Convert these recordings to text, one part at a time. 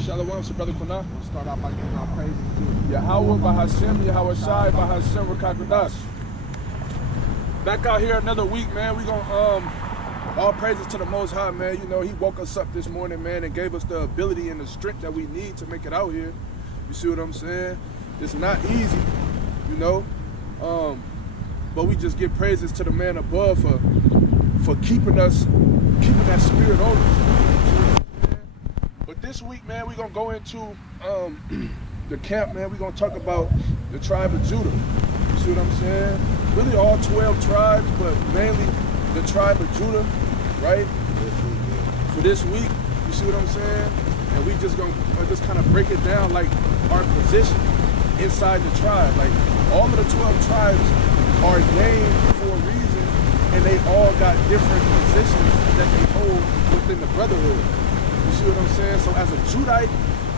Shalom, so brother Kuna. We'll start off by giving our praises to Yahweh, Bahashem, Yahweh Shai, Bahashem, Rakakadash. Back out here another week, man. We gonna all praises to the Most High, man. You know, He woke us up this morning, man, and gave us the ability and the strength that we need to make it out here. You see what I'm saying? It's not easy, you know. But we just give praises to the man above for keeping that spirit on us. But this week, man, we're gonna go into the camp, man. We're gonna talk about the tribe of Judah. You see what I'm saying? Really all 12 tribes, but mainly the tribe of Judah, right? For this week, you see what I'm saying? And we just gonna just kind of break it down like our position inside the tribe. Like all of the 12 tribes are named for a reason, and they all got different positions that they hold within the brotherhood. You see what I'm saying? So as a Judite,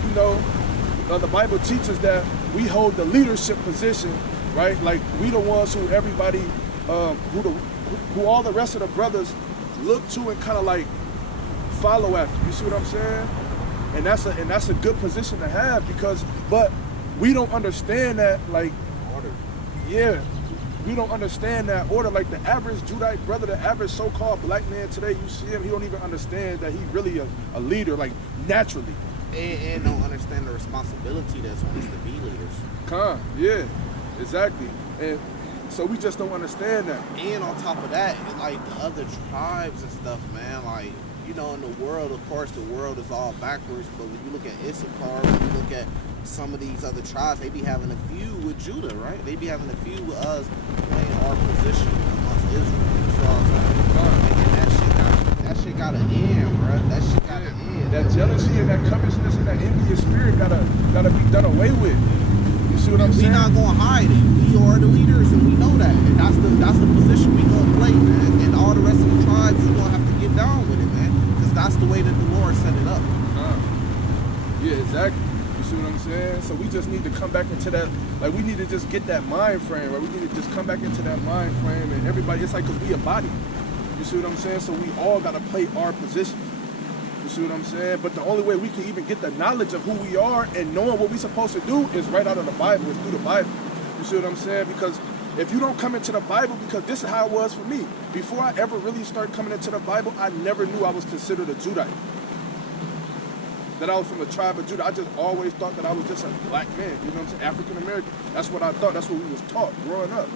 you know, the Bible teaches that we hold the leadership position, right? Like we the ones who everybody, who all the rest of the brothers look to and kind of like follow after. You see what I'm saying? And that's a good position to have but we don't understand that like order. Yeah. We don't understand that order. Like the average Judite brother, the average so-called black man today, you see him, he don't even understand that he really a leader, like naturally. and don't understand the responsibility that's on us to be leaders. Yeah, exactly. And so we just don't understand that. And on top of that, like the other tribes and stuff, man, like, you know, in the world, of course, the world is all backwards, but when you look at Issachar, when you look at some of these other tribes, they be having a feud with Judah, right? They be having a feud with us playing our position amongst Israel. So that shit gotta end, bro. That shit gotta end. That jealousy and that covetousness and that envious spirit gotta be done away with. You see what I'm saying? We not gonna hide it. We are the leaders, and we know that, and that's the position we gonna play, man. And all the rest of the tribes, we gonna have to get down with it, man, because that's the way that the Lord set it up. Yeah, exactly. You see what I'm saying? So we just need to come back into that, like we need to just get that mind frame, right? We need to just come back into that mind frame, and everybody, it's like, cause we a body. You see what I'm saying? So we all gotta play our position. You see what I'm saying? But the only way we can even get the knowledge of who we are and knowing what we're supposed to do is right out of the Bible, is through the Bible. You see what I'm saying? Because if you don't come into the Bible, because this is how it was for me. Before I ever really started coming into the Bible, I never knew I was considered a Judite. That I was from the tribe of Judah. I just always thought that I was just a black man, you know what I'm saying? African American. That's what I thought. That's what we was taught growing up.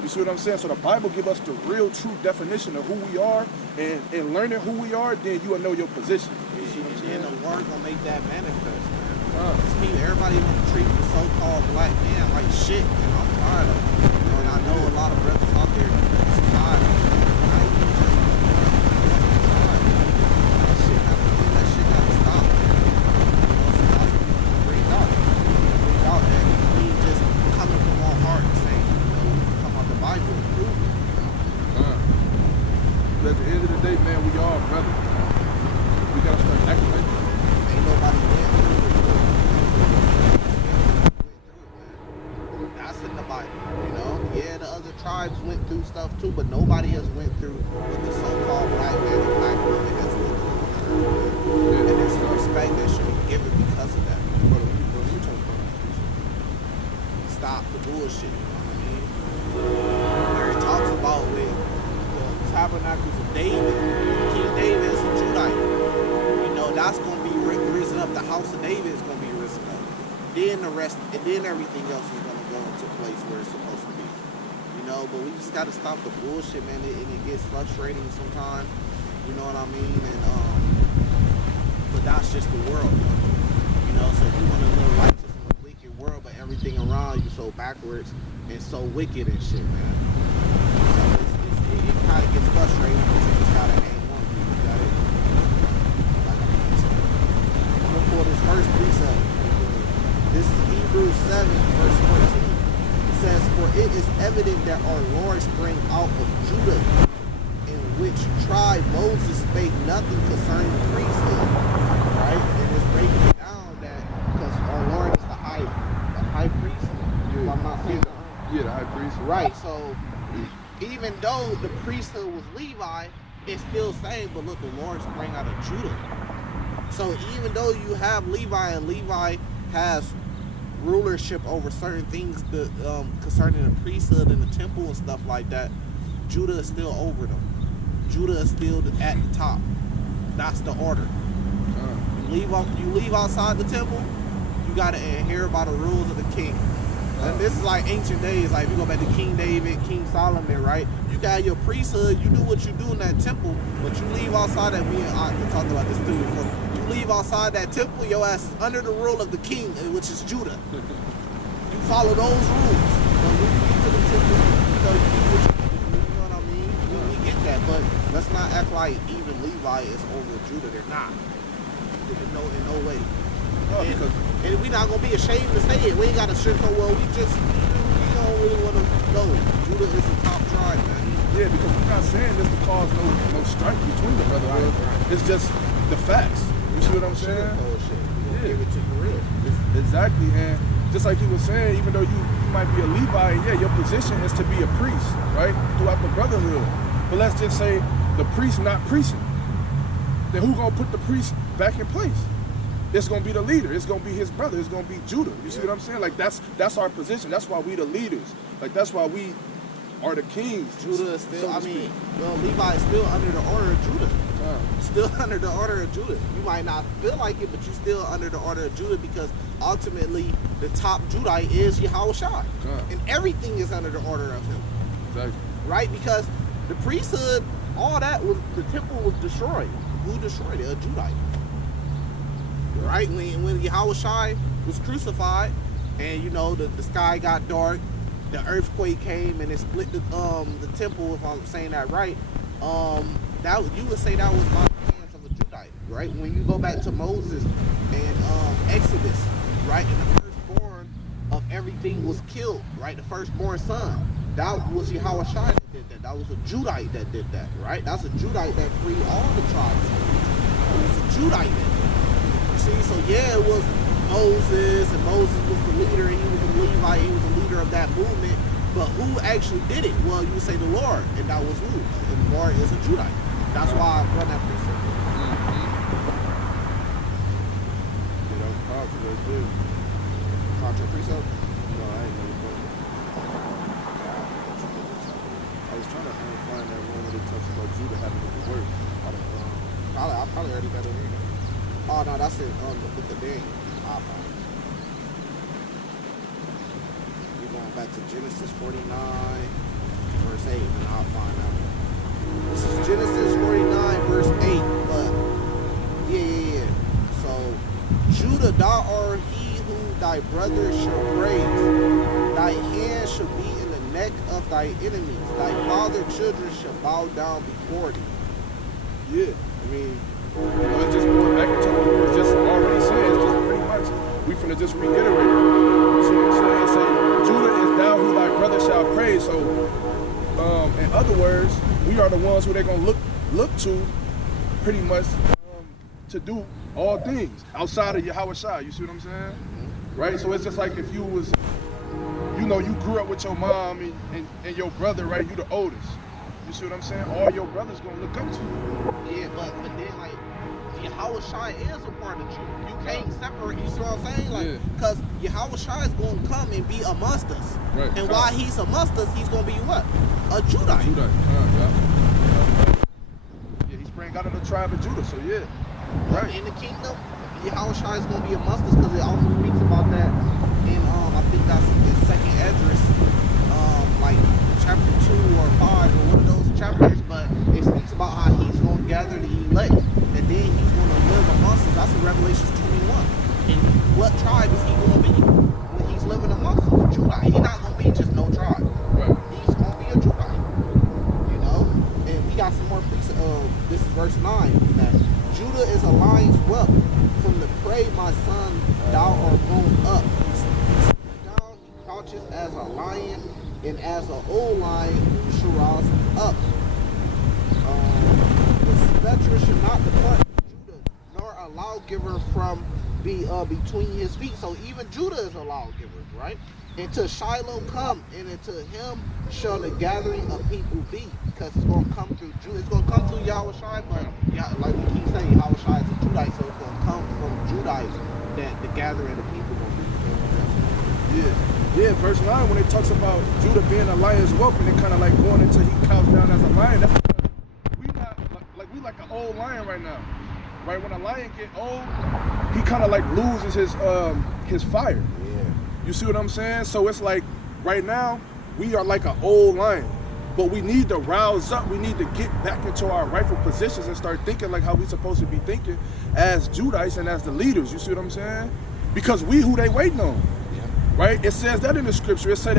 You see what I'm saying? So the Bible gives us the real true definition of who we are, and learning who we are, then you will know your position. You see what I'm saying? And the word gonna make that manifest, man. Everybody wanna treat the so-called black man like shit, and I'm tired of it. You know, and I know a lot of brothers out there is tired of it. That shit gotta stop. Bring it out that we just coming from our heart and saying, Bible and prove it. But at the end of the day, man, we all brothers, man. We gotta start acting like that. Ain't nobody went through it. That's in the Bible, you know? Yeah, the other tribes went through stuff too, but nobody has went through what the so-called black man and black woman has went through. And there's some respect that should be given because of that. What are you talking about? Stop the bullshit, you know what I mean? Where it talks about with the tabernacles of David, King David is a Judite. You know, that's going to be risen up. The house of David is going to be risen up. Then the rest, and then everything else is going to go into place where it's supposed to be. You know, but we just got to stop the bullshit, man. And it gets frustrating sometimes. You know what I mean? And but that's just the world, you know. So if you want to live righteous in a wicked world, but everything around you so backwards and so wicked and shit, man. So it kind of gets frustrating because you just gotta hang on. You got it. I'm gonna pull this first precept. This is Hebrews 7, verse 14. It says, "For it is evident that our Lord sprang out of Judah, in which tribe Moses spake nothing concerning the priesthood." Right? And it's breaking it down that because our Lord is the high priest. If I'm not saying yeah, the high priest. Right, so even though the priesthood was Levi, it's still saying, but look, the Lord sprang out of Judah. So even though you have Levi and Levi has rulership over certain things concerning the priesthood and the temple and stuff like that, Judah is still over them. Judah is still at the top. That's the order. You leave outside the temple, you gotta adhere by the rules of the king. And this is like ancient days, like if you go back to King David, King Solomon, right? You got your priesthood, you do what you do in that temple, but you leave outside that, we talked about this too before. You leave outside that temple, your ass is under the rule of the king, which is Judah. You follow those rules. But when you get to the temple, you know, you do what you do, you know what I mean? We get that, but let's not act like even Levi is over Judah. They're not. In no way. No, and we're not gonna be ashamed to say it. We ain't got to sugarcoat. Well, we don't really want to know. Judah is the top tribe, man. Yeah, because we're not saying this to cause no strife between the brotherhood. Right. It's just the facts. You see what I'm saying? Yeah. Give it to you real. Exactly, and just like he was saying, even though you might be a Levi, yeah, your position is to be a priest, right? Throughout the brotherhood. But let's just say the priest not preaching. Then who gonna put the priest back in place? It's gonna be the leader. It's gonna be his brother. It's gonna be Judah. You see what I'm saying? Like that's our position. That's why we the leaders. Like that's why we are the kings. Judah is still. Levi is still under the order of Judah. Still under the order of Judah. You might not feel like it, but you're still under the order of Judah because ultimately the top Judite is Yahushua, and everything is under the order of him. Exactly. Right? Because the priesthood, all that was the temple was destroyed. Who destroyed it? A Judite. Right? When Yahushua was crucified, and you know the sky got dark, the earthquake came and it split the temple. If I'm saying that right, that you would say that was by the hands of a Judite, right? When you go back to Moses and Exodus, right, and the firstborn of everything was killed, right? The firstborn son, that was Yahushua that did that. That was a Judite that did that, right? That's a Judite that freed all the tribes. It was a Judite that did that. You see, so yeah, it was Moses, and Moses was the leader, and he was a Levite, he was a leader of that movement. But who actually did it? Well, you would say the Lord, and that was who? And the Lord is a Judite. That's why I run that precept. You know, contra good. Contra precept? No, I ain't know you. I was trying to find that one where they talks about Judah having the worst. I probably already got it in. Oh no, that's it. The book of Daniel. I'll find it. We're going back to Genesis 49, verse 8, and I'll find out. This is Genesis 49, verse 8, but yeah. So, Judah, thou art he whom thy brother shall praise. Thy hand shall be in the neck of thy enemies. Thy father's children shall bow down before thee. Yeah, I mean, you know, it's just going back into what we were just already saying. It's just pretty much, we finna just reiterate it. You see what I'm saying? It say, Judah is thou who thy brother shall praise. So, in other words, we are the ones who they're gonna look to, pretty much, to do all things outside of Yahushua. You see what I'm saying? Right? So it's just like if you was, you know, you grew up with your mom and your brother, right? You the oldest. You see what I'm saying? All your brothers gonna look up to you. Yeah, but then like Yahushua is a part of you. You can't separate. You see what I'm saying? Like, because Yahushua is gonna come and be amongst us. Right. And while he's amongst us, he's gonna be what? A Judite. Yeah, he sprang out of the tribe of Judah. So yeah. Right. In the kingdom, Yahushua is gonna be amongst us because it also speaks about that in I think that's in Second Esdras, like chapter 2 or 5 or one of those chapters, but it speaks about how he's going to gather the elect and then he's going to live amongst us. That's in Revelation 21. And what tribe is he going to be when he's living amongst us? Judite. He's not going to be just no tribe. Right. He's going to be a Judite. You know? And we got some more precepts. This is verse 9. That Judah is a lion's whelp. From the prey, my son, thou art grown up. Down, he crouches as a lion, and as an old lion who shall rise up. The scepter should not depart from Judah, nor a lawgiver from between his feet. So even Judah is a lawgiver, right? Until Shiloh come, and unto him shall the gathering of people be, because it's going to come through Judah. It's going to come through Yahushua, but yeah, like we keep saying, Yahushua is a Judite, so it's going to Judites that the gathering of the people gonna be. Yeah, verse 9, when it talks about Judah being a lion's whelp and it kind of like going until he couched down as a lion, that's because we like an old lion right now. Right, when a lion get old, he kind of like loses his fire. Yeah. You see what I'm saying? So it's like right now we are like an old lion, but we need to rouse up. We need to get back into our rightful positions and start thinking like how we supposed to be thinking as Judites and as the leaders. You see what I'm saying? Because we who they waiting on. Right? It says that in the scripture. It says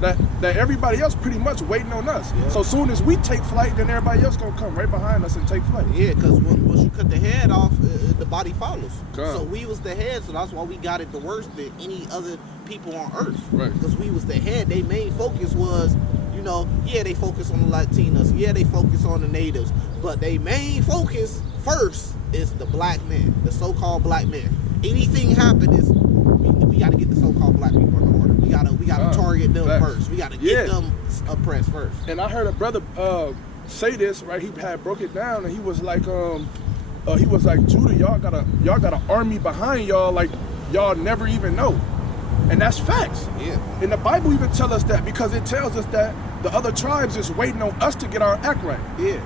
that everybody else pretty much waiting on us. Yeah. So soon as we take flight, then everybody else gonna come right behind us and take flight. Yeah, because once you cut the head off, the body follows. God. So we was the head, so that's why we got it the worst than any other people on earth. Right. Because we was the head. Their main focus was, yeah, they focus on the Latinos. Yeah, they focus on the natives. But their main focus first is the black man, the so-called black man. Anything happen is we got to get the so-called black people in order. We gotta target them first. We gotta get them oppressed first. And I heard a brother say this, right? He had broke it down and he was like, Judah, y'all got an army behind y'all like y'all never even know. And that's facts. Yeah. And the Bible even tell us that because it tells us that the other tribes is waiting on us to get our act right. Yeah.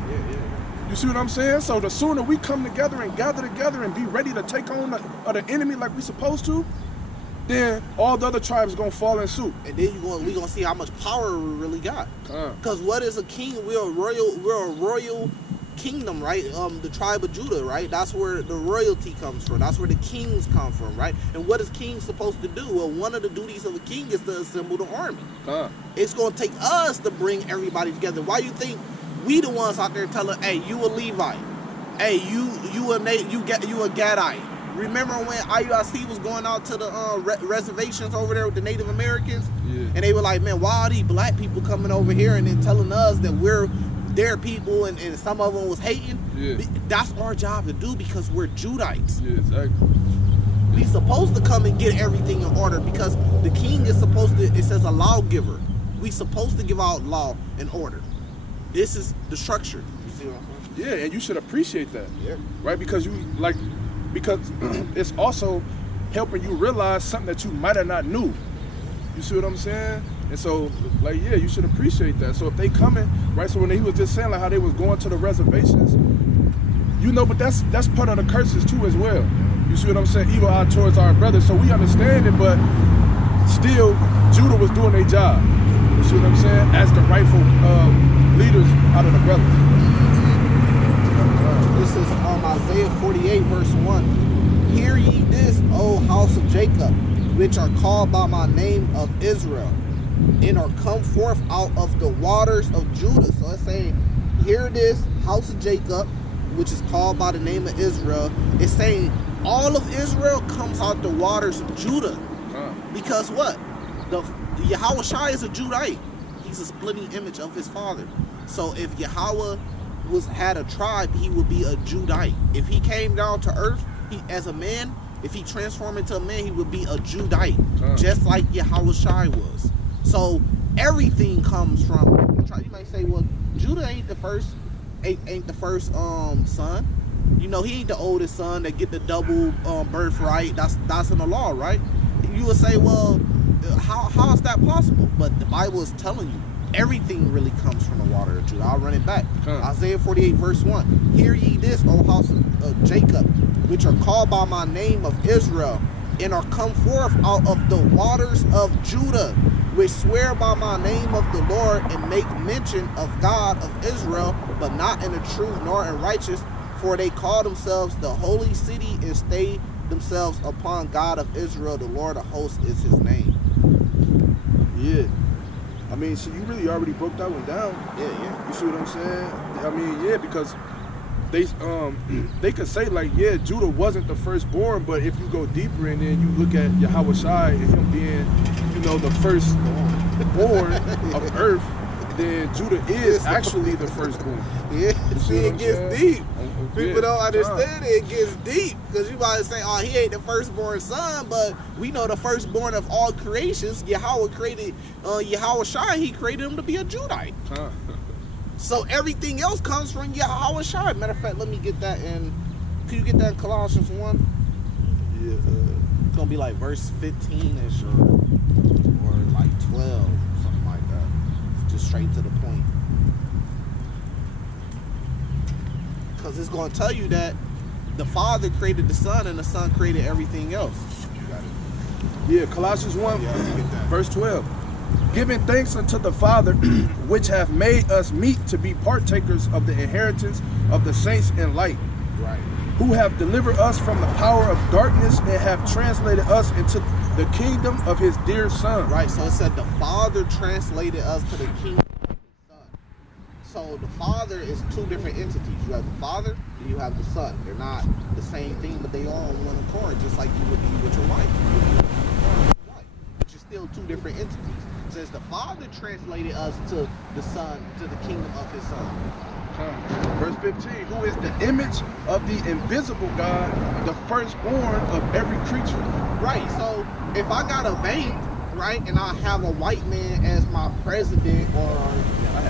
You see what I'm saying? So the sooner we come together and gather together and be ready to take on the enemy like we supposed to, then all the other tribes gonna fall in suit. And then we gonna see how much power we really got. Because what is a king? We're a royal kingdom, right? The tribe of Judah, right? That's where the royalty comes from. That's where the kings come from, right? And what is king supposed to do? Well, one of the duties of a king is to assemble the army. It's gonna take us to bring everybody together. Why you think we the ones out there telling, hey, you a Levite, hey, you a Gadite? Remember when IUIC was going out to the reservations over there with the Native Americans? Yeah. And they were like, man, why are these black people coming over here and then telling us that we're their people and some of them was hating? Yeah. That's our job to do because we're Judites. Yeah, exactly. We supposed to come and get everything in order because the king is supposed to, it says a lawgiver. We supposed to give out law and order. This is the structure. You see what I'm saying? Yeah, and you should appreciate that. Yeah. Right? Because it's also helping you realize something that you might have not knew. You see what I'm saying? And so, like, yeah, you should appreciate that. So if they coming, right? So when he was just saying like how they was going to the reservations, but that's part of the curses too as well. You see what I'm saying? Evil eye towards our brothers. So we understand it, but still, Judah was doing their job. You see what I'm saying? As the rightful leaders out of the brothers. This is Isaiah 48 verse 1. Hear ye this, O house of Jacob, which are called by my name of Israel, and are come forth out of the waters of Judah. So it's saying, hear this, house of Jacob, which is called by the name of Israel. It's saying all of Israel comes out the waters of Judah. Because what? The Yahushua is a Judite. He's a splitting image of his father. So if Yahweh had a tribe, he would be a Judite. If he came down to earth, as a man, if he transformed into a man, he would be a Judite, just like Yahushua was. So everything comes from. You might say, well, Judah ain't the first son. He ain't the oldest son that get the double birthright. That's in the law, right? You would say, well, how is that possible? But the Bible is telling you everything really comes from the water of Judah. I'll run it back. Isaiah 48 verse 1. Hear ye this, O house of Jacob, which are called by my name of Israel, and are come forth out of the waters of Judah, which swear by my name of the Lord, and make mention of God of Israel, but not in the truth nor in righteous, for they call themselves the holy city and stay themselves upon God of Israel. The Lord of hosts is his name. Yeah. I mean, so you really already broke that one down. Yeah. You see what I'm saying? I mean, yeah, because they could say like, yeah, Judah wasn't the firstborn, but if you go deeper and then you look at Yahushua and him being, the firstborn of earth, then Judah is actually the firstborn. Yeah, see, it gets deep. People don't understand it. It gets deep because you might say, "Oh, he ain't the firstborn son," but we know the firstborn of all creations. Yahweh created Yahushua. He created him to be a Judite. So everything else comes from Yahushua. Matter of fact, let me get that in. Can you get that in Colossians 1? Yeah. It's gonna be like verse 15-ish or like 12, something like that. Just straight to the point. Because it's gonna tell you that the Father created the Son and the Son created everything else. You got it. Yeah, Colossians 1, Yeah, I get that. verse 12. Giving thanks unto the Father, which hath made us meet to be partakers of the inheritance of the saints in light, Right. who have delivered us from the power of darkness and have translated us into the kingdom of his dear Son. Right. So it said the Father translated us to the kingdom of his Son. So the Father is two different entities. You have the Father and you have the Son. They're not the same thing, but they are on one accord, just like you would be with your wife. You would be with your wife, but you're still two different entities. Since the Father translated us to the Son, to the kingdom of his Son. Verse 15, who is the image of the invisible God, the firstborn of every creature. Right, so if I got a bank, right, and I have a white man as my president, or I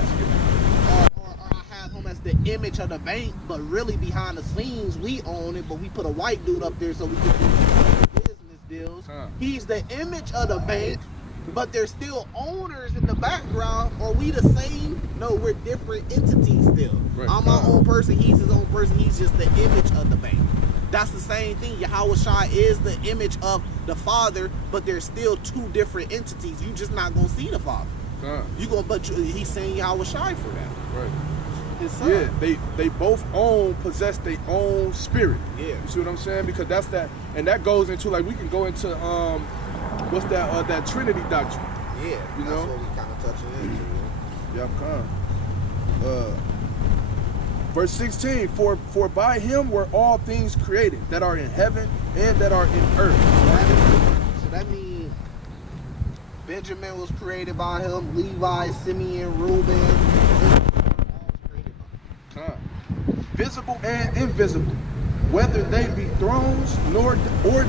have him as the image of the bank, but really behind the scenes we own it, but we put a white dude up there so we can do business deals. He's the image of the bank, but they're still owners in the background. Are we the same? No, we're different entities still. Right. I'm my own person, he's his own person, he's just the image of the bank. That's the same thing. Yahweh Shai is the image of the Father, but there's still two different entities. You just not gonna see the Father. He's saying Yahweh Shai for that. Right. His Son. Yeah, they both possess their own spirit. Yeah. You see what I'm saying? Because that's that, and that goes into, like, we can go into what's that Trinity doctrine. Yeah. You know? That's what we kind of touching into. Yeah, verse 16, for by him were all things created that are in heaven and that are in earth. So that means Benjamin was created by him, Levi, Simeon, Reuben, all created by him. Visible and invisible, whether they be thrones, or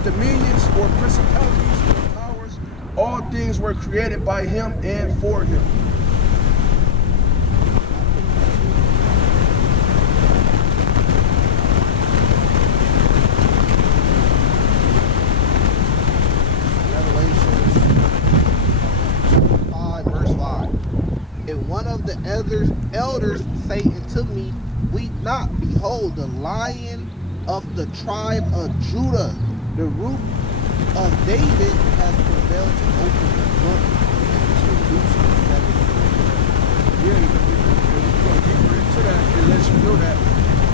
dominions, or principalities, or powers, all things were created by him and for him. Elders say unto me, weep not, behold, the Lion of the tribe of Judah, the root of David, has prevailed to open the book and to loose the seven seals. Yeah, when you go deeper into that, it lets you know that.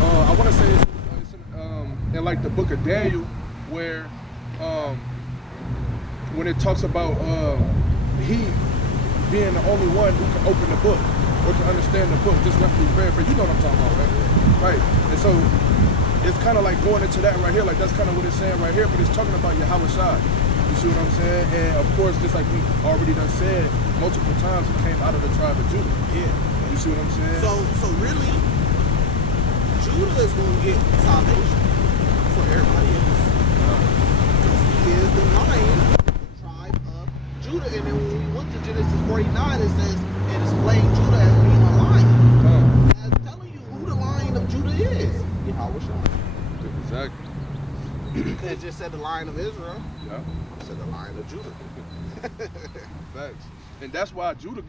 I want to say it's in like the book of Daniel, where when it talks about he being the only one who can open the book or to understand the book, just roughly paraphrase. You know what I'm talking about, right? Right. And so it's kind of like going into that right here, like that's kind of what it's saying right here, but it's talking about Yahweh Shai. You see what I'm saying? And of course, just like we already done said multiple times, it came out of the tribe of Judah. Yeah. You see what I'm saying? So really, Judah is going to get salvation for everybody else. Because he is the Lion of the tribe of Judah. And then when we went to Genesis 49, it says, and explain Judah as being a lion. As telling you who the Lion of Judah is. Yahweh Shai. Exactly. It just said the Lion of Israel. Yeah. It said the Lion of Judah. Facts. And that's why Judah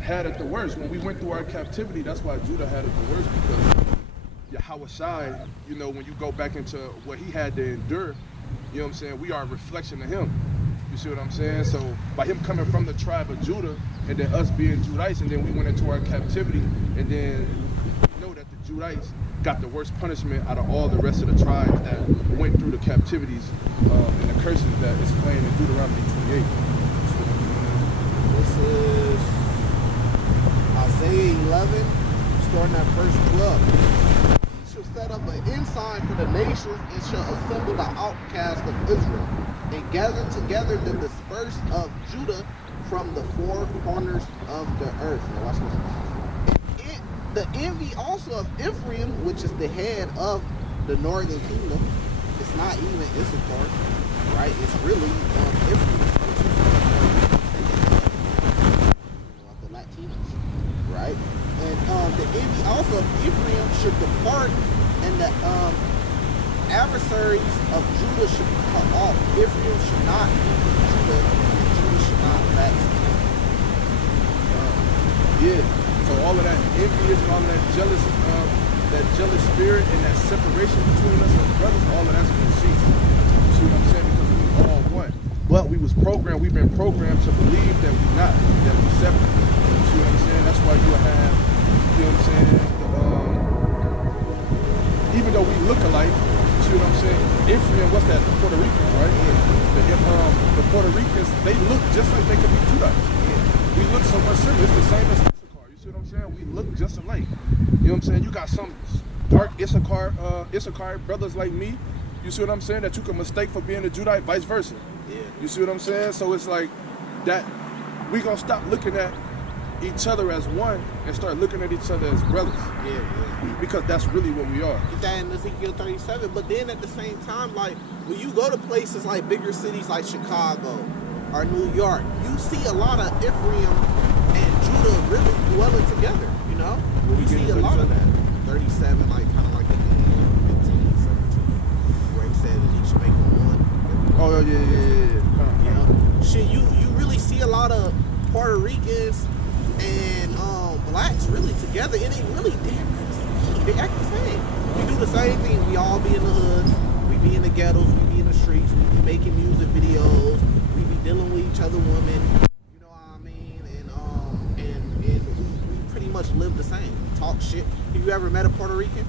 had it the worst. When we went through our captivity, that's why Judah had it the worst, because Yahweh Shai, you know, when you go back into what he had to endure, you know what I'm saying, we are a reflection of him. You see what I'm saying? So by him coming from the tribe of Judah, and then us being Judites, and then we went into our captivity, and then we know that the Judites got the worst punishment out of all the rest of the tribes that went through the captivities and the curses that is explained in Deuteronomy 28. This is Isaiah 11, starting at verse 12. He shall set up an ensign for the nations and shall assemble the outcasts of Israel, and gather together the dispersed of Judah from the four corners of the earth. Now watch this. The envy also of Ephraim, which is the head of the northern kingdom. It's not even Issachar, right? It's really Ephraim. The Latinos, right? And the envy also of Ephraim should depart, and adversaries of Judah should be cut off. Israel should not be Judah. Judah should not backslide. Yeah. So all of that envious, all of that jealous spirit and that separation between us as brothers, all of that's gonna cease. You see what I'm saying? Because we all one. But we've been programmed to believe that we're not, that we're separate. You see what I'm saying? That's why you have, you know what I'm saying? Even though we look alike, you see what I'm saying? Ephraim, what's that? The Puerto Ricans, right? Yeah. The Puerto Ricans, they look just like they could be Judah. Yeah. We look so much similar. It's the same as Issachar. You see what I'm saying? We look just alike. You know what I'm saying? You got some dark Issachar brothers like me. You see what I'm saying? That you can mistake for being a Judite, vice versa. Yeah. You see what I'm saying? So it's like that we gonna stop looking at each other as one and start looking at each other as brothers. Yeah. Because that's really what we are. Get that in Ezekiel 37. But then at the same time, like when you go to places like bigger cities like Chicago or New York, you see a lot of Ephraim and Judah really dwelling together, you know? You see a lot of that. 37, like kind of like the 15, 17, where he said that he should make one. Oh yeah. You know? Shit, you really see a lot of Puerto Ricans and blacks really together, and they really they act the same. We do the same thing. We all be in the hoods, we be in the ghettos, we be in the streets, we be making music videos, we be dealing with each other women. You know what I mean? And we pretty much live the same. We talk shit. Have you ever met a Puerto Rican?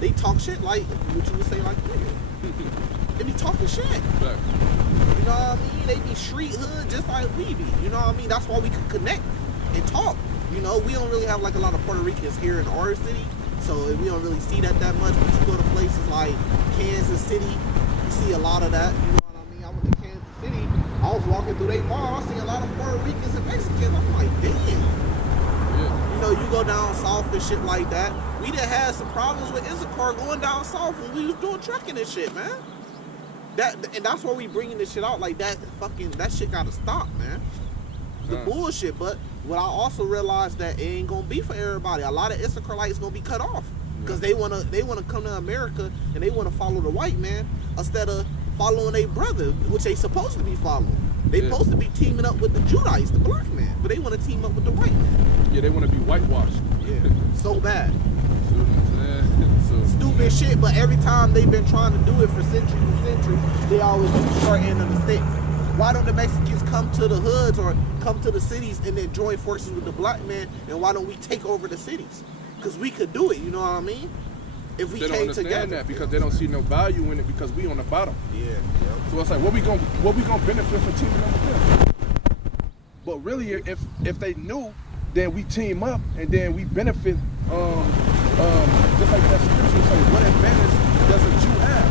They talk shit like what you would say like nigga. They be talking shit. Black. You know what I mean? They be street hood just like we be. You know what I mean? That's why we can connect and talk. You know, we don't really have like a lot of Puerto Ricans here in our city, so we don't really see that much. But you go to places like Kansas City, you see a lot of that. You know what I mean? I went to Kansas City. I was walking through their mall. I see a lot of Puerto Ricans and Mexicans. I'm like, damn. Yeah. You know, you go down south and shit like that. We done had some problems with Issachar going down south when we was doing trucking and shit, man. And that's why we bringing this shit out like that. That shit gotta stop, man. The bullshit. But what I also realized that it ain't gonna be for everybody. A lot of Issacharites gonna be cut off because they wanna come to America and they wanna follow the white man instead of following their brother, which they supposed to be following. They supposed to be teaming up with the Judites, the black man, but they wanna team up with the white man. Yeah, they wanna be whitewashed. Yeah, so bad. So Stupid shit, but every time they've been trying to do it for centuries and centuries, they always get the short end of the stick. Why don't the Mexicans come to the hoods or come to the cities and then join forces with the black man, and why don't we take over the cities? Because we could do it, you know what I mean? If we they don't came understand together. that because they don't see no value in it because we on the bottom. Yeah. So it's like what we gonna benefit for teaming up with them? But really, if they knew, then we team up and then we benefit. Just like that scripture say, what advantage does a Jew have?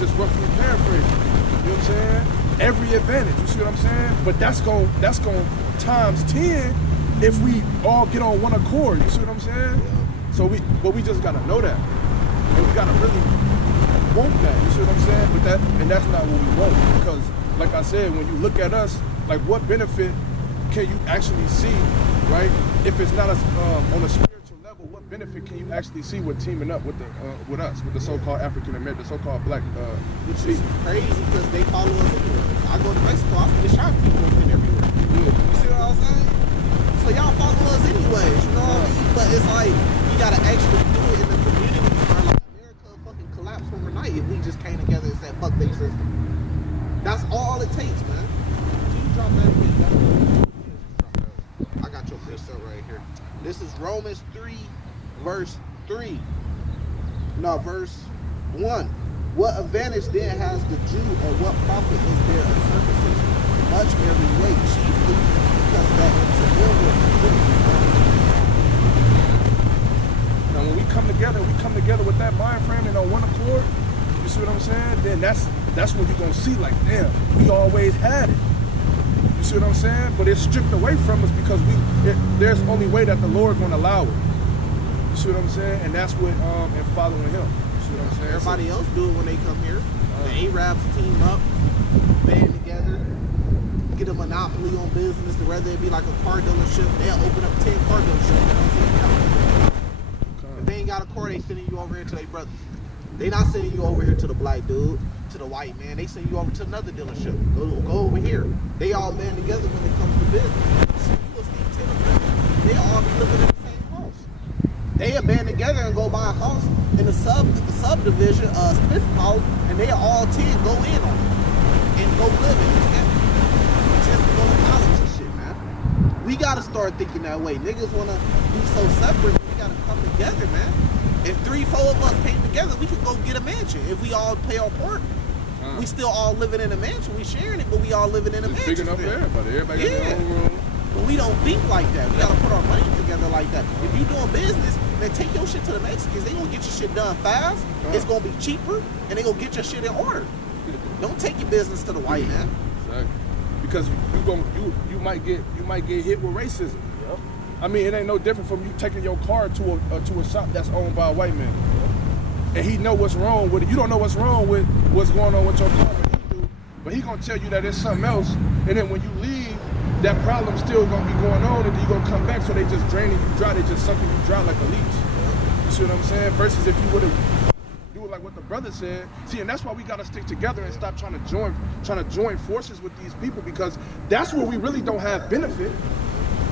Just roughly paraphrasing. You know what I'm saying? Every advantage. You see what I'm saying? But that's going times 10 if we all get on one accord. You see what I'm saying? Yeah. So we just gotta know that, and we gotta really want that. You see what I'm saying? But that's not what we want, because like I said, when you look at us, like what benefit can you actually see, right? If it's not on a spiritual level, what benefit can you actually see with teaming up with us, with the so-called African American, the so-called black Which is crazy because they follow us everywhere. I go to Mexico, I see the shop people in everywhere. Yeah. You see what I'm saying? So y'all follow us anyways, you know what I mean? But it's like, you gotta actually do it in the community. Like America fucking collapse overnight if we just came together and said, fuck they system. That's all it takes, man. Can you drop that again? I got your precept right here. This is Romans 3, verse 3. No, verse 1. What advantage then has the Jew, or what profit is there of circumcision? Much every way, chiefly because that it's a Now when we come together with that mind frame and on one accord, you see what I'm saying? Then that's when you're gonna see, like, damn, we always had it. You see what I'm saying? But it's stripped away from us because there's only way that the Lord gonna allow it. You see what I'm saying? And that's what and following Him. You see what I'm saying? Everybody else do it when they come here. The Arabs team up, band together, get a monopoly on business. Whether it be like a car dealership, they'll open up 10 car dealerships. If they ain't got a car, they sending you over here to their brothers. They not sending you over here to the black dude, to the white man. They send you over to another dealership. Go over here. They all band together when it comes to business. So you will see 10 of them. They all be living in the same house. They band together and go buy a house in the subdivision, Smith House, and they all 10 go in on it and go live in it together. Just to go to college and shit, man. We gotta start thinking that way. Niggas wanna be so separate. We gotta come together, man. If 3-4 of us came together, we could go get a mansion. If we all pay our part, we still all living in a mansion. We sharing it, but we all living in a mansion. Big enough for everybody. Everybody got their own room. But we don't think like that. We gotta put our money together like that. If you doing business, then take your shit to the Mexicans. They gonna get your shit done fast. It's gonna be cheaper, and they gonna get your shit in order. Don't take your business to the white man. Exactly. Because you might get hit with racism. Yep. I mean, it ain't no different from you taking your car to a shop that's owned by a white man, and he know what's wrong with it. You don't know what's wrong with what's going on with your car, but he do. But he gonna tell you that it's something else, and then when you leave, that problem's still gonna be going on, and then you gonna come back. So they just draining you dry. They just sucking you dry like a leech. You see what I'm saying? Versus if you would've do it like what the brother said. See, and that's why we gotta stick together and stop trying to join forces with these people, because that's where we really don't have benefit.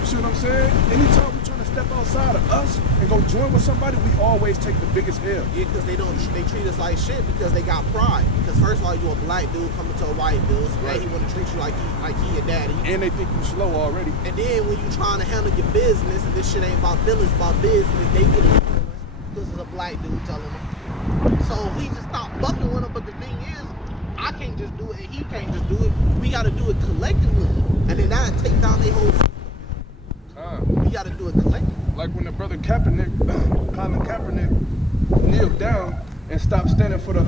You see what I'm saying? Anytime we're trying to step outside of us and go join with somebody, we always take the biggest L. Yeah, because they treat us like shit because they got pride. Because first of all, you a black dude coming to a white dude, so Right. he want to treat you like he your daddy. And they think you slow already. And then when you trying to handle your business, and this shit ain't about feelings, about business, they get it because it's a black dude telling them. So we just stop fucking with him. But the thing is, I can't just do it, and he can't just do it. We got to do it collectively, and then that take down their whole system. We got to do it collectively. Like when the brother Kaepernick, Colin Kaepernick, kneeled down and stopped standing for the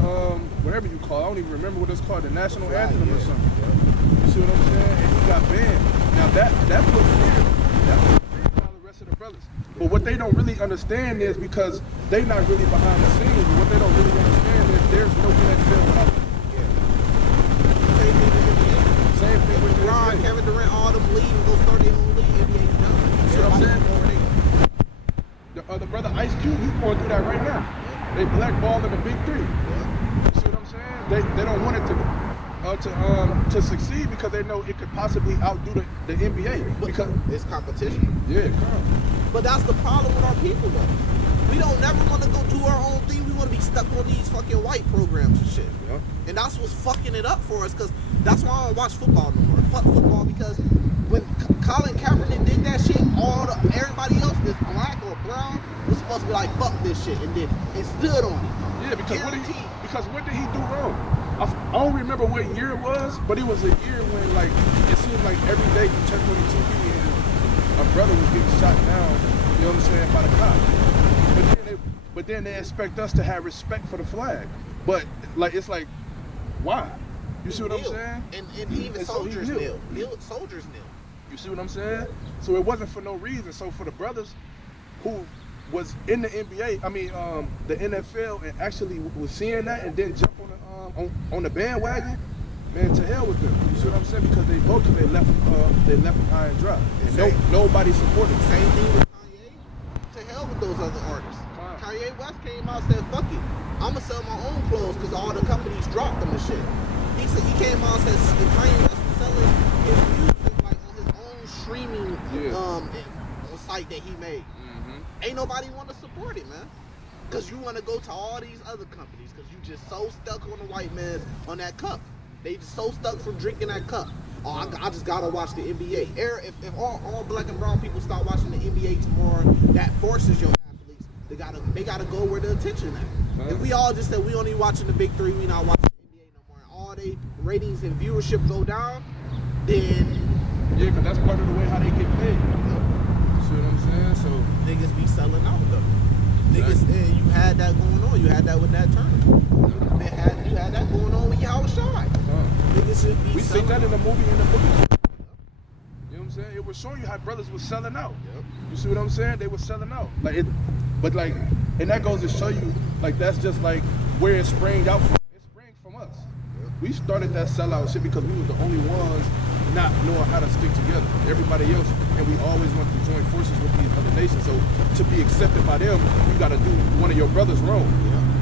whatever you call it. I don't even remember what it's called, the national anthem or something. You see what I'm saying? And he got banned. Now that put fear on all the rest of the brothers. But what they don't really understand is, because they not really behind the scenes, what they don't really understand is there's no NFL without them. Same thing with LeBron, NBA. Kevin Durant, all them leave and go start their own league. NBA's done. See what I'm saying? The brother Ice Cube, he's going through that right now. They blackballing the big three. You see what I'm saying? They don't want it to succeed because they know it could possibly outdo the NBA. Because It's competition. yeah, come. But that's the problem with our people, though. We don't never want to go do our own thing. We want to be stuck on these fucking white programs and shit. Yeah. And that's what's fucking it up for us, because that's why I don't watch football no more. Fuck football, because when Colin Kaepernick did that shit, everybody else that's black or brown was supposed to be like, fuck this shit, and stood on it. Yeah, because Guaranteed. what did he do wrong? I don't remember what year it was, but it was a year when, like, it seemed like every day you turned on the TV and a brother was getting shot down, you know what I'm saying, by the cops. But then they expect us to have respect for the flag. But, like, it's like, why? You see what I'm saying? And even And so he soldiers knew. Soldiers kneel. You see what I'm saying? So it wasn't for no reason. So for the brothers who was in the NBA, the NFL, and actually was seeing that and then jump on the bandwagon, man, to hell with them. You see what I'm saying? Because they both they left them high and dry, and nobody supported them. Same thing with Kanye. To hell with those other artists. Kanye West came out and said, fuck it, I'm gonna sell my own clothes because all the companies dropped them and shit. He said he came out and said Kanye West was selling his music like on his own streaming site that he made. Ain't nobody want to support it, man. Because you want to go to all these other companies because you just so stuck on the white man on that cup. They just so stuck from drinking that cup. Oh, I just gotta watch the NBA. If all black and brown people start watching the NBA tomorrow, that forces your athletes. They gotta go where the attention at. If we all just said we only watching the big three, we not watching the NBA no more, and all they ratings and viewership go down, then Yeah, because that's part of the way how they get paid. You see what I'm saying? So niggas be selling out though. Niggas, you had that going on. You had that with that tournament. You had that going on with Howard Shy. Niggas should be we selling see that in out. the movie in the book. You know what I'm saying? It was showing you how brothers was selling out. You see what I'm saying? They were selling out. And that goes to show you, like, that's just like where it sprang out from. It sprang from us. We started that sellout shit because we was the only ones not knowing how to stick together. Everybody else, and we always wanted to join forces with these other nations. So to be accepted by them, you gotta do one of your brothers wrong.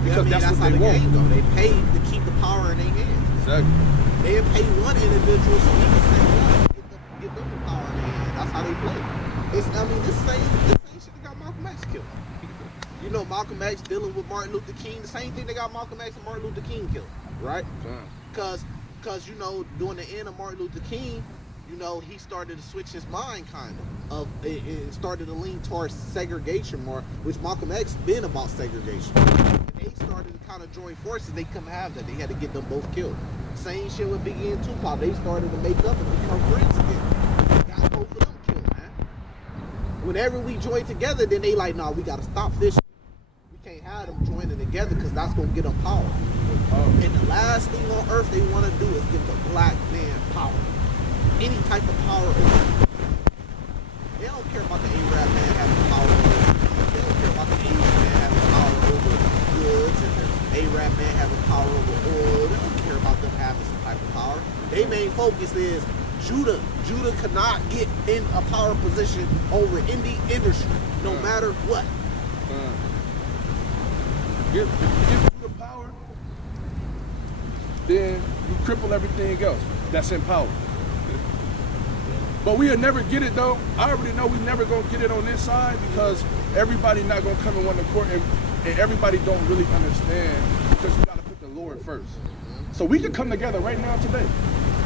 because that's what how they the want. game go. They pay to keep the power in their hands. Exactly. They pay one individual so he can send one, get them the power in their hands. That's how they play. This same shit that got Malcolm X killed. You know, Malcolm X dealing with Martin Luther King, the same thing they got Malcolm X and Martin Luther King killed, right? Because you know, during the end of Martin Luther King, you know, he started to switch his mind kind of it started to lean towards segregation more, which Malcolm X been about segregation. And they started to kind of join forces. They couldn't have that. They had to get them both killed. Same shit with Biggie and Tupac. They started to make up and become friends again. Got both of them killed, man. Whenever we join together, then they like, nah, we gotta stop this shit. We can't have them joining together because that's gonna get them power. And the last thing on earth they want to do is give the black man power. Any type of power over. They don't care about the Arab man having power over. They don't care about the Asian man having power over goods and the Arab man having power over oil. They don't care about them having some type of power. Their main focus is Judah. Judah cannot get in a power position over any industry, no matter what. Give Judah power, then you cripple everything else that's in power. But we'll never get it though. I already know we never gonna get it on this side because everybody not gonna come in one accord and everybody don't really understand because you gotta put the Lord first. So we can come together right now today.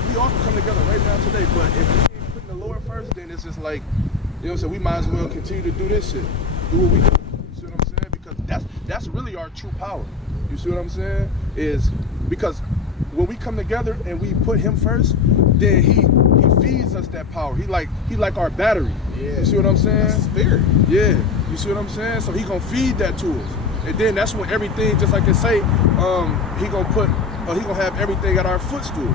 We all can come together right now today, but if we ain't putting the Lord first, then it's just like, you know what I'm saying, we might as well continue to do this shit. Do what we do. You see what I'm saying? Because that's really our true power. You see what I'm saying? Is because when we come together and we put him first, then he feeds us that power. He like our battery. Yeah. You see what I'm saying? That's the spirit. Yeah. You see what I'm saying? So he gonna feed that to us. And then that's when everything, just like they say, he gonna have everything at our footstool.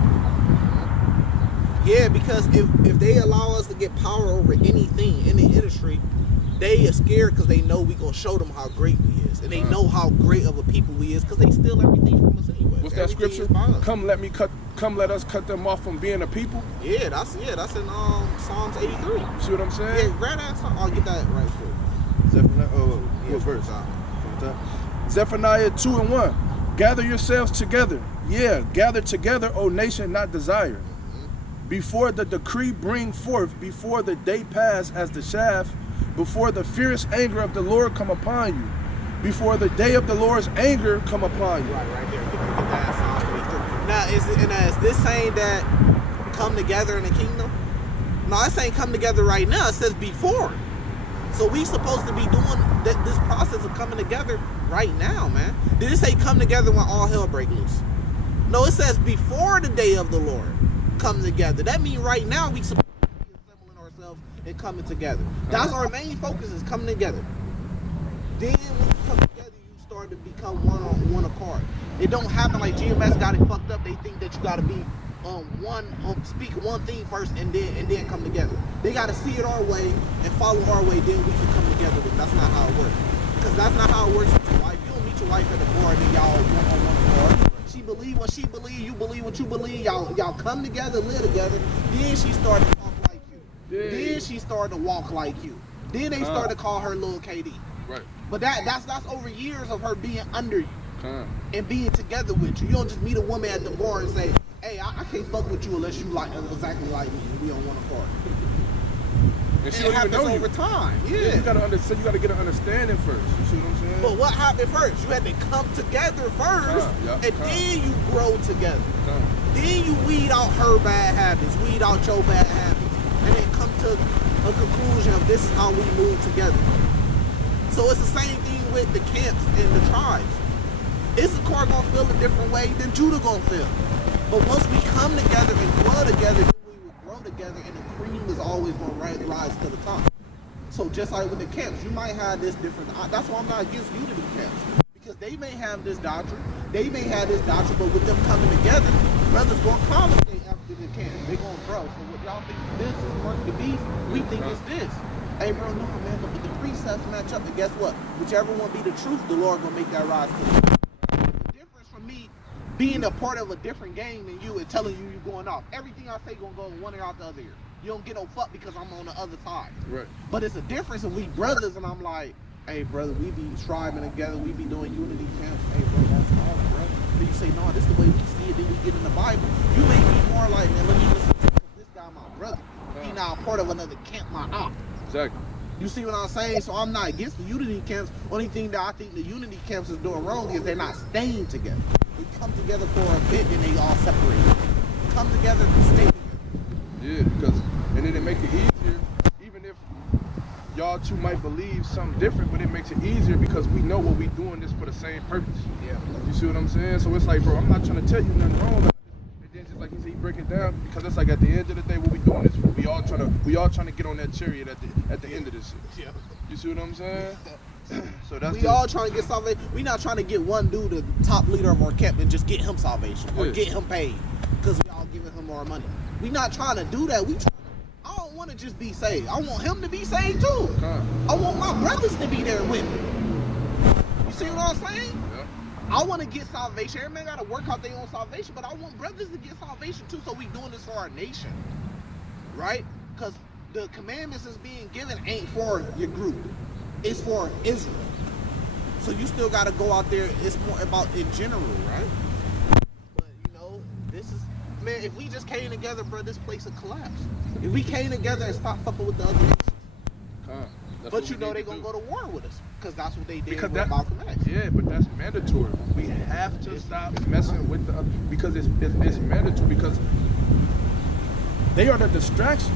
Yeah, because if they allow us to get power over anything in the industry, they are scared because they know we gonna show them how great we is, and they know how great of a people we is because they steal everything from us anyway. What's that scripture? Come let us cut them off from being a people. Yeah, that's in Psalms 83. See what I'm saying? Yeah, grab that. I'll get that right quick. Zephaniah, what verse? Zephaniah 2:1. Gather yourselves together. Yeah, gather together, O nation not desired. Before the decree bring forth, before the day pass as the shaft, before the fierce anger of the Lord come upon you, before the day of the Lord's anger come upon you. Right there. Get that Psalms 83. Now, is this saying that come together in the kingdom? No, it's saying come together right now. It says before. So we supposed to be doing this process of coming together right now, man. Did it say come together when all hell break loose? No, it says before the day of the Lord come together. That means right now we supposed to be assembling ourselves and coming together. That's our main focus, is coming together. Then when you come together, you start to become one accord. It don't happen like GMS got it fucked up. They think that you got to be speak one thing first and then come together. They got to see it our way and follow our way. Then we can come together. But that's not how it works. Because that's not how it works with your wife. You don't meet your wife at the bar and then y'all one bar. She believe what she believe. You believe what you believe. Y'all come together, live together. Then she started to talk like you. Yeah. Then she started to walk like you. Then they started to call her Lil KD. Right. But that's over years of her being under you and being together with you. You don't just meet a woman at the bar and say, hey, I can't fuck with you unless you like exactly like me and we on one accord. And she it don't even know happens over time. Yeah. You gotta understand. You gotta get an understanding first. You see what I'm saying? But what happened first? You had to come together first, then you grow together. Then you weed out her bad habits, weed out your bad habits, and then come to a conclusion of this is how we move together. So it's the same thing with the camps and the tribes. Issachar gonna feel a different way than Judah gonna feel. But once we come together and grow together, then we will grow together, and the cream is always gonna rise to the top. So just like with the camps, you might have this different. That's why I'm not against unity camps, because they may have this doctrine, but with them coming together, brothers gonna conversate after the camp. They gonna grow. So what y'all think this is the beef? We think it's this. Hey bro, no man, but the precepts match up, and guess what? Whichever one be the truth, the Lord gonna make that rise to the top. The difference from me being a part of a different game than you and telling you you're going off. Everything I say gonna go one ear out the other ear. You don't get no fuck because I'm on the other side. Right. But it's a difference if we brothers and I'm like, Hey, brother, we be striving together. We be doing unity camps. Hey, bro, that's all, bro. Then you say, no, this is the way we see it. Then we get in the Bible. You make me more like, man, let me listen to this guy, my brother. He now a part of another camp, my op. Exactly. You see what I'm saying? So I'm not against the unity camps. Only thing that I think the unity camps is doing wrong is they're not staying together. They come together for a bit, and they all separate. Come together and stay together. Yeah, because, and then it make it easier, even if y'all two might believe something different, but it makes it easier because we know what we doing this for the same purpose. Yeah. You see what I'm saying? So it's like, bro, I'm not trying to tell you nothing wrong. And then just like he said, he break it down because it's like at the end of the day, what we doing this for. We all trying to get on that chariot at the end of this shit. Yeah. You see what I'm saying? So that's We all trying to get salvation. We not trying to get one dude, the top leader of our camp, and just get him salvation or Yeah. get him paid because we all giving him more money. We not trying to do that. I don't want to just be saved. I want him to be saved too. I want my brothers to be there with me. You see what I'm saying? Yeah. I want to get salvation. Everybody got to work out their own salvation, but I want brothers to get salvation too. So we doing this for our nation, right? Because the commandments is being given ain't for your group. It's for Israel. So you still got to go out there. It's more about in general, right? But you know, this is, man, if we just came together, bro, this place would collapse. If we came together and stopped fucking with the other nations. But you know they gonna go to war with us because that's what they did with Malcolm X. Yeah, but that's mandatory. We have to stop messing with the other because it's mandatory because they are the distraction.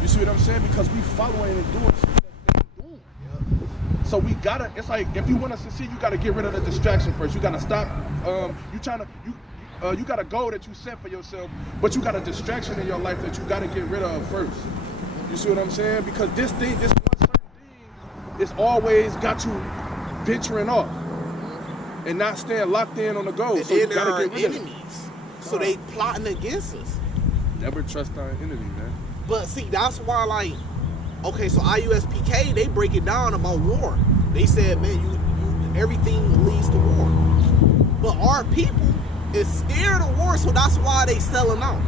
You see what I'm saying? Because we following and doing shit that they doing. Yeah. So we gotta. It's like if you want to succeed, you gotta get rid of the distraction first. You gotta stop. You got a goal that you set for yourself, but you got a distraction in your life that you gotta get rid of first. You see what I'm saying? Because this one certain thing, is always got you venturing off and not staying locked in on the goal. And so you then there gotta are get rid of it. enemies. So they plotting against us. Never trust our enemy, man. But see, that's why, like, okay, so IUSPK, they break it down about war. They said, man, you everything leads to war. But our people is scared of war, so that's why they selling out.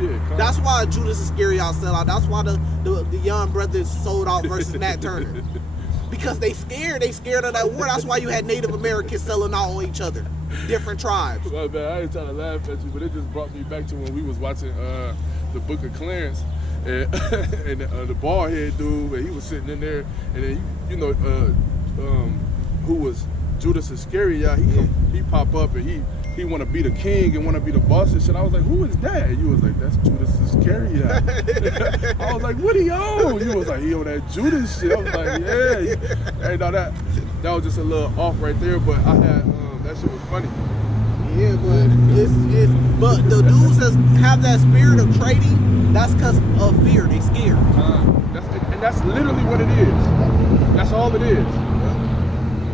Yeah, That's why Judas Iscariot sell out. That's why the young brothers sold out versus Nat Turner. Because they scared of that war. That's why you had Native Americans selling out on each other. Different tribes. Well, man, I ain't trying to laugh at you, but it just brought me back to when we was watching the Book of Clarence, and the bald head dude, and he was sitting in there, and then who was Judas Iscariot? He pop up and he want to be the king and want to be the boss and shit. I was like, who is that? And you was like, that's Judas Iscariot. I was like, what he on? You was like, he on that Judas shit. I was like, yeah. Hey, no, that was just a little off right there, but I had that shit was funny. Yeah, but but the dudes that have that spirit of trading, that's because of fear. They scared. That's literally what it is. That's all it is.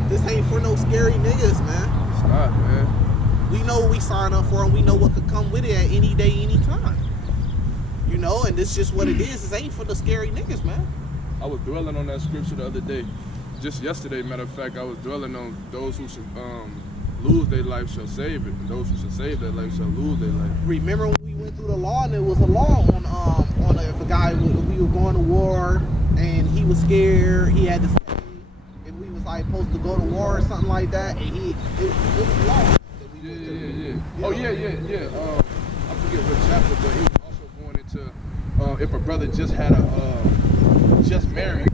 This ain't for no scary niggas, man. It's not, man. We know what we sign up for, and we know what could come with it at any day, any time. You know, and this just what it is. This ain't for the scary niggas, man. I was dwelling on that scripture the other day. Just yesterday, matter of fact, I was dwelling on those who should lose their life shall save it, and those who should save their life shall lose their life. Remember when we went through the law, and there was a law on if a guy, we were going to war, and he was scared, he had to stay, and we was like supposed to go to war or something like that, and it was law. Yeah. Oh, yeah. I forget what chapter, but he was also going into if a brother just had just married.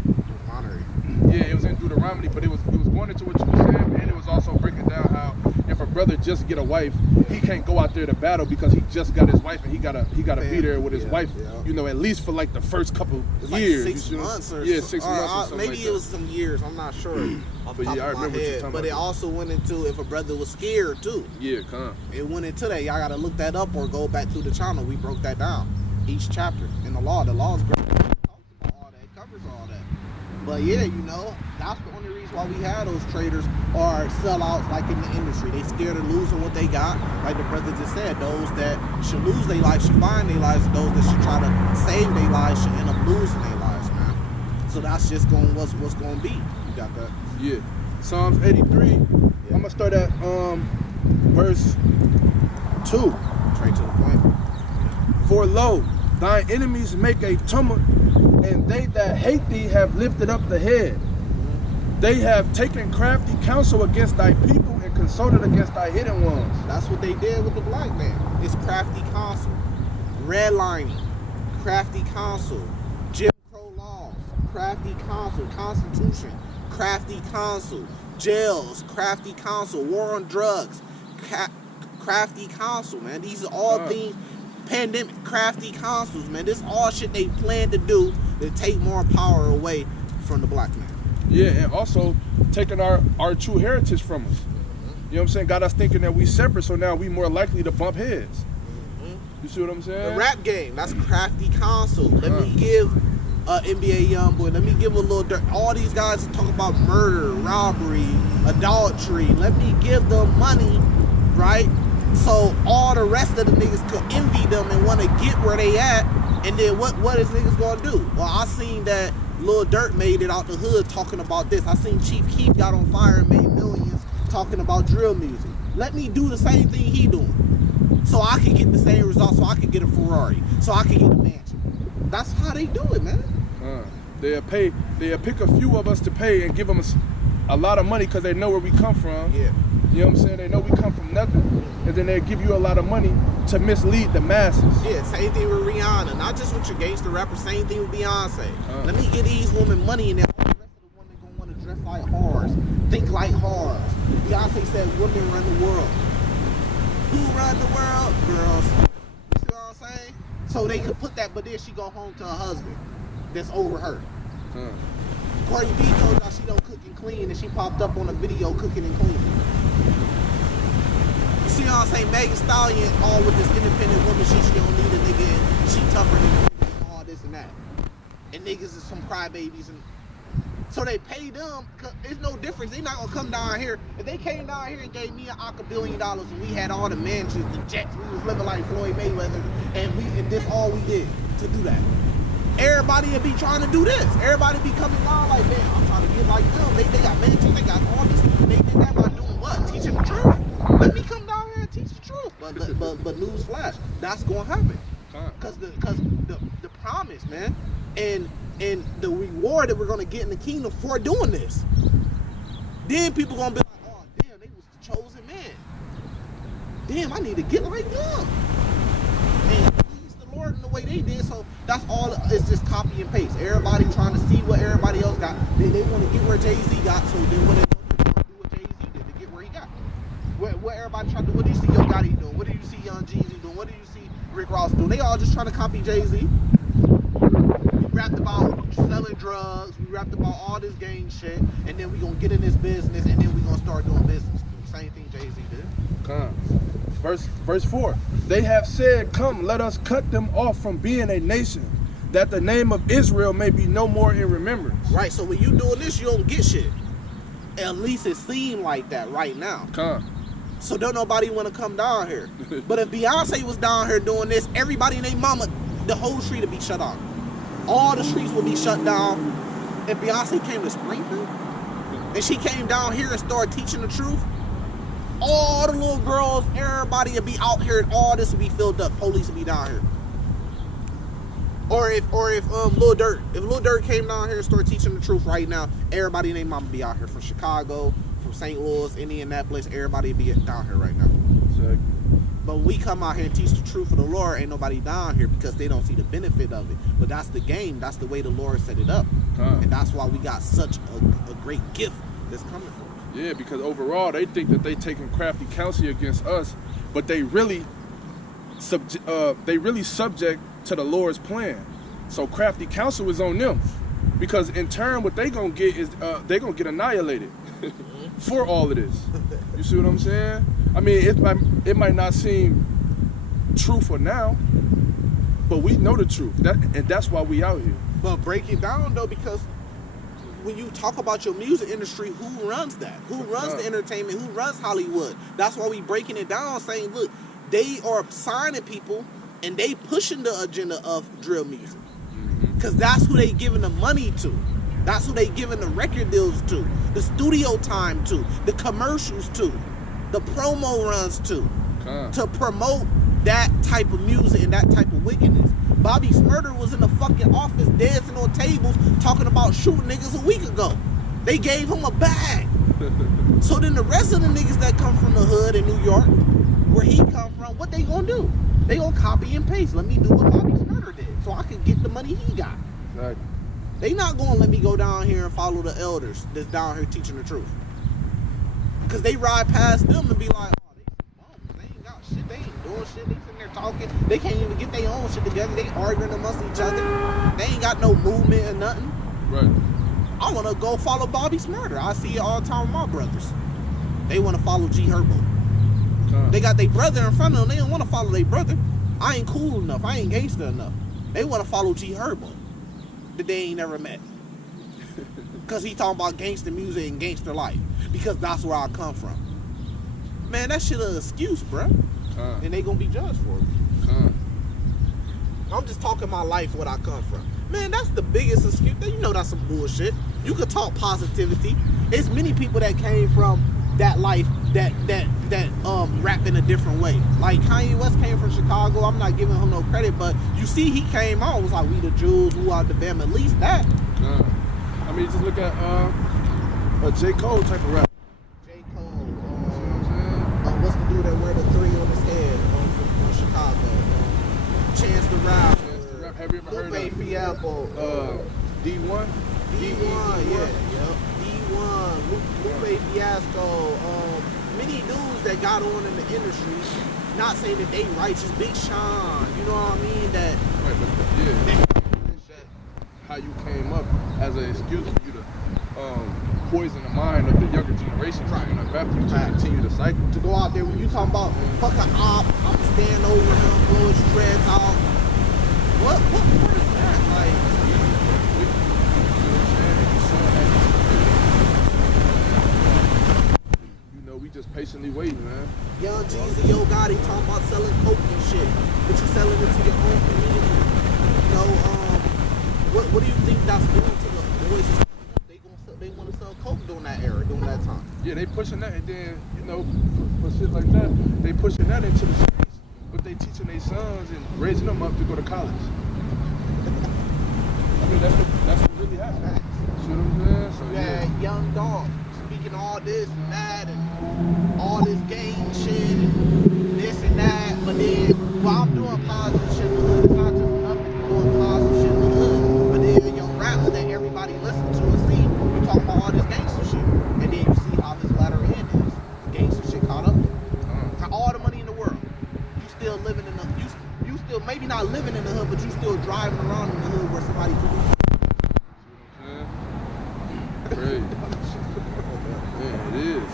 Yeah, it was in Deuteronomy, but it was going into what you were saying, and it was also breaking down how if a brother just get a wife, he can't go out there to battle because he just got his wife and he gotta be there with his wife, you know, at least for like the first couple years. Like 6 months or 6 months or something maybe like it was some years, I'm not sure. Off the top I of my remember what you're head. talking But about. it also went into if a brother was scared too. Yeah, come on. It went into that. Y'all gotta look that up or go back to the channel. We broke that down. Each chapter in the law. The law is great. It talks about all that. It covers all that. But yeah, you know, that's the only reason why we have those traders or sellouts like in the industry. They scared of losing what they got. Like the brother just said, those that should lose their life should find their lives. Those that should try to save their lives should end up losing their lives, man. So that's just what's gonna be. You got that? Yeah. Psalms 83. I'm gonna start at verse 2. Straight to the point. For lo, thine enemies make a tumult, and they that hate thee have lifted up the head. They have taken crafty counsel against thy people and consulted against thy hidden ones. That's what they did with the black man. It's crafty counsel, redlining, crafty counsel, Jim Crow laws, crafty counsel, Constitution, crafty counsel, jails, crafty counsel, war on drugs, crafty counsel, man. These are all things, pandemic, crafty counsels, man. This all shit they plan to do to take more power away from the black man. Yeah, and also taking our true heritage from us. You know what I'm saying? Got us thinking that we separate, so now we more likely to bump heads. You see what I'm saying? The rap game, that's crafty counsel. Let me give NBA Youngboy, let me give a little dirt. All these guys talk about murder, robbery, adultery. Let me give them money, right? So all the rest of the niggas could envy them and want to get where they at. And then what is niggas gonna do? Well, I seen that Lil Durk made it out the hood talking about this. I seen Chief Keef got on fire and made millions talking about drill music. Let me do the same thing he doing, so I can get the same results, so I can get a Ferrari, so I can get a mansion. That's how they do it, man. They'll pick a few of us to pay and give them a lot of money because they know where we come from. Yeah. You know what I'm saying? They know we come from nothing, and then they'll give you a lot of money to mislead the masses. Yeah, same thing with Rihanna. Not just with your gangster rapper, same thing with Beyonce. Let me get these women money, and then all the rest of the women gonna want to dress like whores, think like whores. Beyonce said women run the world. Who run the world? Girls. You see what I'm saying? So they could put that, but then she go home to her husband that's over her. Cardi B told y'all she don't cook and clean, and she popped up on a video cooking and cleaning. You see what I'm saying? Megan Thee Stallion, all with this independent woman, she don't need a nigga, and she tougher than and all this and that. And niggas is some crybabies, and so they pay them. Cause it's no difference. They not gonna come down here. If they came down here and gave me $1 billion and we had all the mansions, the jets, we was living like Floyd Mayweather, and this all we did to do that. Everybody would be trying to do this. Everybody be coming down like, man, I'm trying to get like them. They got mansions, they got all this. They did that by doing what? Teaching the truth. Let me come down here and teach the truth. But news flash, that's gonna happen. Cause the promise, man, and the reward that we're gonna get in the kingdom for doing this. Then people gonna be like, oh damn, they was the chosen man. Damn, I need to get like them. And Lord in the way they did, so that's all. It's just copy and paste. Everybody trying to see what everybody else got. They want to get where Jay-Z got, so then when they do what Jay-Z did to get where he got. What everybody trying to do? What do you see Yo Gotti doing? What do you see Young Jeezy doing? What do you see Rick Ross doing? They all just trying to copy Jay-Z. We rapped about selling drugs. We rapped about all this gang shit, and then we gonna get in this business, and then we gonna start doing business. Same thing Jay-Z did. Verse 4. They have said, come, let us cut them off from being a nation, that the name of Israel may be no more in remembrance. Right, so when you doing this, you don't get shit. At least it seemed like that right now. So don't nobody want to come down here. But if Beyonce was down here doing this, everybody and their mama, the whole street would be shut off. All the streets would be shut down. If Beyonce came to Springfield, and she came down here and started teaching the truth, all the little girls, everybody would be out here, and all this would be filled up. Police would be down here. Or if Lil Durk came down here and started teaching the truth right now, everybody and their mama be out here from Chicago, from St. Louis, Indianapolis. Everybody would be down here right now. Exactly. But when we come out here and teach the truth of the Lord, ain't nobody down here because they don't see the benefit of it. But that's the game. That's the way the Lord set it up. And that's why we got such a great gift that's coming from us. Yeah, because overall they think that they taking crafty counsel against us, but they really subject to the Lord's plan. So crafty counsel is on them, because in turn what they gonna get is they gonna get annihilated for all of this. You see what I'm saying? I mean, it might not seem true for now, but we know the truth, and that's why we out here. But break it down though, because when you talk about your music industry, who runs that? Who runs the entertainment? Who runs Hollywood? That's why we breaking it down, saying, look, they are signing people and they pushing the agenda of drill music. Because that's who they giving the money to. That's who they giving the record deals to, the studio time to, the commercials to, the promo runs to promote that type of music and that type of wickedness. Bobby Smurder was in the fucking office dancing on tables talking about shooting niggas a week ago. They gave him a bag. So then the rest of the niggas that come from the hood in New York, where he come from, what they gonna do? They gonna copy and paste. Let me do what Bobby Smurder did, so I can get the money he got. Exactly. They not gonna let me go down here and follow the elders that's down here teaching the truth. Cause they ride past them and be like, oh, they bums. They ain't got shit. They ain't doing shit. They sitting there talking. They can't even get their own shit together. They arguing amongst each other. They ain't got no movement or nothing. Right. I wanna go follow Bobby Smurder. I see it all the time with my brothers. They wanna follow G Herbo. They got their brother in front of them. They don't want to follow their brother. I ain't cool enough. I ain't gangster enough. They want to follow G Herbo that they ain't never met. Because he talking about gangster music and gangster life. Because that's where I come from. Man, that shit an excuse, bruh. And they gonna be judged for it. I'm just talking my life, what I come from. Man, that's the biggest excuse. You know that's some bullshit. You could talk positivity. It's many people that came from that life that rap in a different way. Like Kanye West came from Chicago. I'm not giving him no credit, but you see he came on, was like, we the Jews, who are the Bam, at least that. I mean, just look at a J. Cole type of rap. J. Cole, what's the dude that wear the 3 on his head from Chicago? Chance the Rap. Have you ever heard Lupe of Fiasco? D1? D1, yeah. D1, Lupe Fiasco, many dudes that got on in the industry, not saying that they righteous, Big Sean, you know what I mean? That how you came up as an excuse for you to poison the mind of the younger generation, right? And to continue the cycle. To go out there when you talking about fuck a op, I'm stand over him, blow his dreads out. What is that? Like, we just patiently waiting, man. Young Jeezy, Yo Gotti talking about selling coke and shit, but you selling it to your own community. You know, what do you think that's doing to the boys? They want to sell coke during that era, during that time. Yeah, they pushing that, and then for shit like that, they pushing that into the streets, but they teaching their sons and raising them up to go to college. I mean, that's what really happened. You know what I'm saying? So yeah, young dog speaking all this and that and all this gang shit and this and that, but then while I'm doing positive shit in the hood, it's not just enough to be doing positive shit in the hood, but then your rapper that everybody listen to and see, you talk about all this gangster shit, and then you see how this latter end is. Gangster shit caught up. Got all the money in the world. You still living in the you still maybe not living in the hood, but you still driving around in the hood where somebody could do. Crazy. Yeah, it is.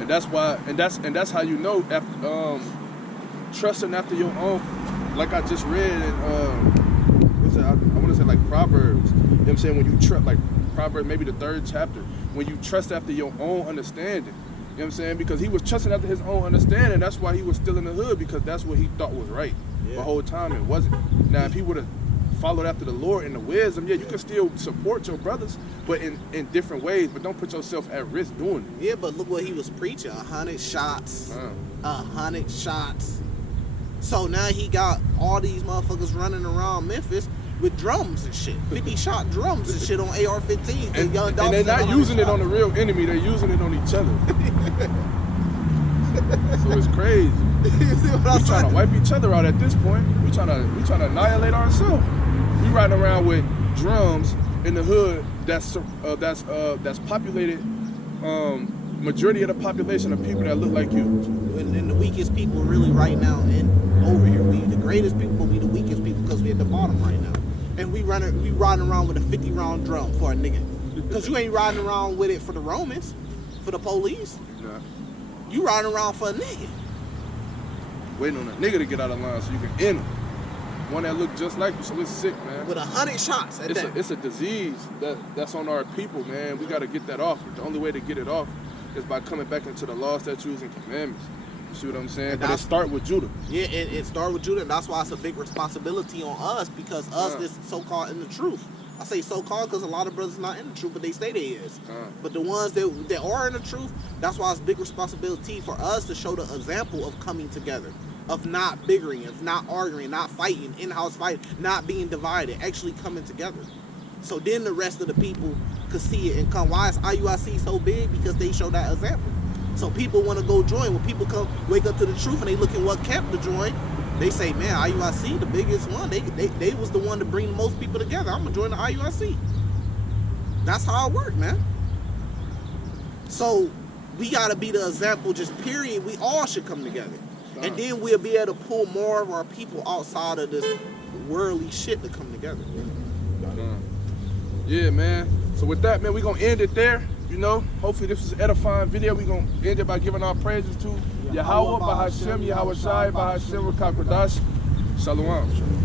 And that's why, and that's how you know, after trusting after your own, like I just read in what's that? I want to say like Proverbs. You know what I'm saying? When you trust, like Proverbs, maybe the 3rd chapter, when you trust after your own understanding. You know what I'm saying? Because he was trusting after his own understanding. That's why he was still in the hood, because that's what he thought was right. The whole time it wasn't. Now, if he would have followed after the Lord and the wisdom, yeah, you can still support your brothers, but in different ways, but don't put yourself at risk doing it. Yeah, but look what he was preaching, 100 shots, 100 shots. So now he got all these motherfuckers running around Memphis with drums and shit, 50-shot drums and shit on AR-15s. And they're not using it on the real enemy, they're using it on each other. So it's crazy. We're trying to wipe each other out at this point. We trying to annihilate ourselves. We riding around with drums in the hood that's populated. Majority of the population of people that look like you. And the weakest people really right now and over here. We the greatest people, but we the weakest people because we at the bottom right now. And we riding around with a 50-round drum for a nigga. Because you ain't riding around with it for the Romans, for the police. Nah. You riding around for a nigga. Waiting on a nigga to get out of line so you can end him. One that look just like you, so it's sick, man. With 100 shots at that. It's a disease that's on our people, man. We got to get that off. The only way to get it off is by coming back into the law, statutes, and commandments. You see what I'm saying? But it start with Judah. Yeah, it start with Judah, and that's why it's a big responsibility on us, because us is so-called in the truth. I say so-called because a lot of brothers not in the truth, but they say they is. But the ones that are in the truth, that's why it's a big responsibility for us to show the example of coming together, of not bickering, of not arguing, not fighting, in-house fighting, not being divided, actually coming together. So then the rest of the people could see it and come. Why is IUIC so big? Because they show that example. So people want to go join. When people come wake up to the truth and they look at what camp to join, they say, man, IUIC, the biggest one. They was the one to bring the most people together. I'm gonna join the IUIC. That's how it worked, man. So we gotta be the example, just period. We all should come together. And then we'll be able to pull more of our people outside of this worldly shit to come together. Yeah, man. So with that, man, we're gonna end it there. You know, hopefully this was an edifying video. We're going to end it by giving our praises to Yahweh, Bahashem, Yahweh Shai, Bahashem, Rakakwadash. Shalom.